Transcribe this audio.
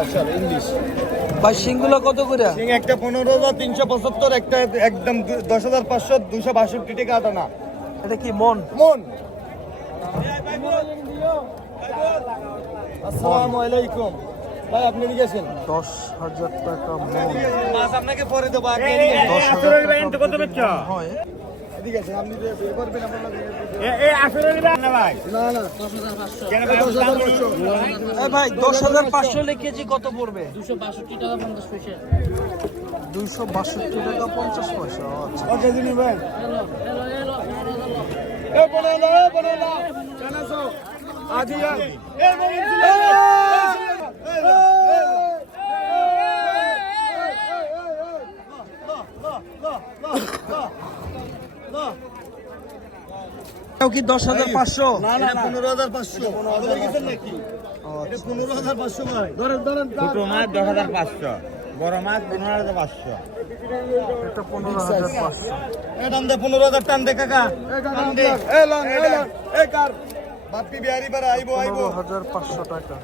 আচ্ছা ইংলিশ ভাই সিংগুলো কত করে? সিং একটা পনেরো হাজার তিনশো পঁচাত্তর একটা একদম দশ হাজার পাঁচশো দুশো বাষট্টি টাকা আটানা এটা কি মন? মন। আসসালামু আলাইকুম ভাই আপনি আসেন। দশ হাজার টাকা মন। মাছ আপনাকে পরে দেবো আগে নিয়ে দশ হাজার টাকা হয় এদিকে আপনি বের করবেন আপনার ভাই দশ হাজার পাঁচশো কেজি কত পড়বে দুশো বাষট্টি টাকা পঞ্চাশ পয়সা দুইশো বাষট্টি টাকা পঞ্চাশ পয়সা ও আচ্ছা ওকে কি দশ হাজার পাঁচশো? পনেরো হাজার পাঁচশো। পনেরো হাজার পাঁচশো। ভাই। ধরেন ধরেন ছোট মাছ দশ হাজার পাঁচশো। বড় মাছ পনেরো হাজার পাঁচশো। এটা পনেরো হাজার পাঁচশো। এ টান দে পনেরো হাজার টান দে কাকা। টান দে। এ লং এ লং এ কার। বাপ্পি বিহারি পারা আইবো আইবো। হাজার পাঁচশো টাকা।